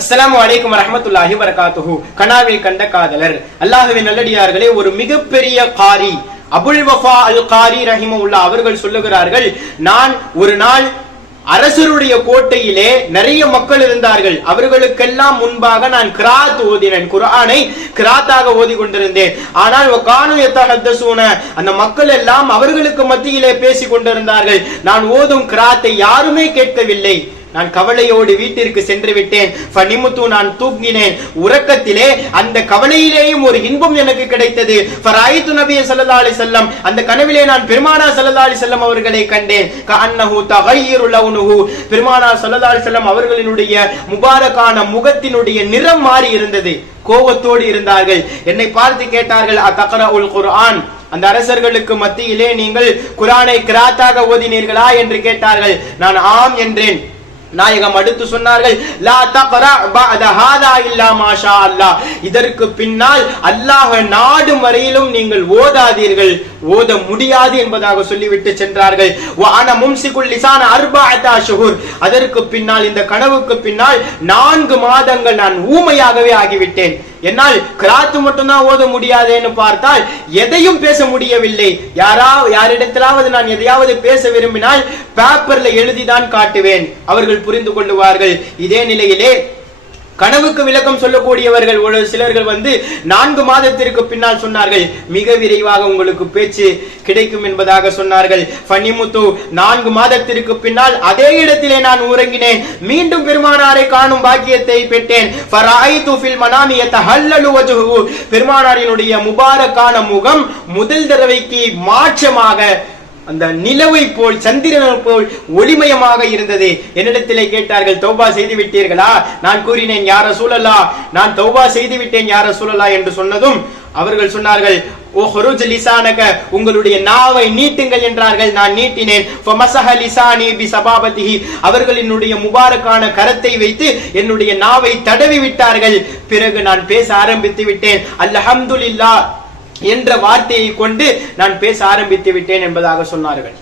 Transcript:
அஸ்ஸலாமு அலைக்கும் வரஹ்மத்துல்லாஹி வபரகாத்துஹு. கனாவில் கண்ட காதலர் அல்லாஹ்வின் நல்லடியார்களே, ஒரு மிகப்பெரிய காரி அபுல் வஃபா அல் காரி ரஹிமஹுல்லாஹ் அவர்கள் சொல்லுகிறார்கள், நான் ஒரு நாள் அரசருடைய கோட்டையிலே நிறைய மக்கள் இருந்தார்கள். அவர்களுக்கெல்லாம் முன்பாக நான் கிராத் ஓதினேன், குர்ஆனை கிராத்தாக ஓதி கொண்டிருந்தேன். ஆனால் அந்த மக்கள் எல்லாம் அவர்களுக்கு மத்தியிலே பேசிக் கொண்டிருந்தார்கள். நான் ஓதும் கிராத்தை யாருமே கேட்கவில்லை. நான் கவலையோடு வீட்டிற்கு சென்று விட்டேன். ஃபனிமுத்து, நான் தூங்கினேன். உறக்கத்திலே அந்த கவலையிலேயும் ஒரு இன்பம் எனக்கு கிடைத்தது. ஃபராயித்து நபிய ஸல்லல்லாஹு அலைஹி வஸல்லம், அந்த கனவிலே நான் பெருமானார் ஸல்லல்லாஹு அலைஹி வஸல்லம் அவர்களை கண்டேன். கஅன்னஹு தகய்யரு லவ்னுஹு, பெருமானார் ஸல்லல்லாஹு அலைஹி வஸல்லம் அவர்களினுடைய முபாரக்கான முகத்தினுடைய நிறம் மாறி இருந்தது. கோபத்தோடு இருந்தார்கள். என்னை பார்த்து கேட்டார்கள், அத்தக்ரஉல் குர்ஆன், அந்த அரசர்களுக்கு மத்தியிலே நீங்கள் குர்ஆனை கிராத்தாக ஓதினீர்களா என்று கேட்டார்கள். நான் ஆம் என்றேன். நாயகம் அடுத்து சொன்னார்கள், லா தக்ரா பஅத ஹாதா இல்லா மாஷா அல்லாஹ், இதற்கு பின்னால் அல்லாஹ் நாடும் வரையிலும் நீங்கள் ஓதாதீர்கள், ஓத முடியாது என்பதாக சொல்லிவிட்டு சென்றார்கள். வஅன மும்சிகுல் லிசான அர்பஅத அஷ்ஹுர், அதற்கு பின்னால் இந்த கனவுக்கு பின்னால் 4 மாதங்கள் நான் ஊமையாகவே ஆகிவிட்டேன். என்னால் கிராத்து மட்டும்தான் ஓத முடியாதேன்னு பார்த்தால் எதையும் பேச முடியவில்லை. யாரிடத்திலாவது நான் எதையாவது பேச விரும்பினால் பேப்பர்ல எழுதிதான் காட்டுவேன், அவர்கள் புரிந்து கொள்ளுவார்கள். இதே நிலையிலே கனவுக்கு விளக்கம் சொல்லக்கூடியவர்கள் ஒரு சிலர்கள் 4 மாதத்திற்கு பின்னால் சொன்னார்கள், மிக விரைவாக உங்களுக்கு பேச்சு கிடைக்கும் என்பதாக சொன்னார்கள். ஃபனிமுத்து, 4 மாதத்திற்கு பின்னால் அதே இடத்திலே நான் உறங்கினேன். மீண்டும் பெருமானாரை காணும் பாக்கியத்தை பெற்றேன். ஃபராயிது ஃபில் மனாமி யதஹல்லலு வஜ்ஹு, பெருமானாரினுடைய முபாரக்கான முகம் முதல் தடவைக்கு மாற்றமாக அந்த நிலவை போல் சந்திரனை போல் ஒளிமயமாக இருந்தது. என்னிடத்திலே கேட்டார்கள், தௌபா செய்து விட்டீர்களா? நான் கூறினேன், யா ரசூலல்லாஹ், நான் தௌபா செய்து விட்டேன் யா ரசூலல்லாஹ் என்று சொன்னதும் அவர்கள் சொன்னார்கள், ஓ ஹுருஜ் லிசானக, உங்களுடைய நாவை நீட்டுங்கள் என்றார்கள். நான் நீட்டினேன். ஃபமஸஹ லிசானி பிஸபாபதிஹி, அவர்களினுடைய முபாரக்கான கரத்தை வைத்து என்னுடைய நாவை தடவி விட்டார்கள். பிறகு நான் பேச ஆரம்பித்து விட்டேன். அல்ஹம்துலில்லாஹ் என்ற வார்த்தையை கொண்டு நான் பேச ஆரம்பித்து விட்டேன் என்பதாக சொன்னார்கள்.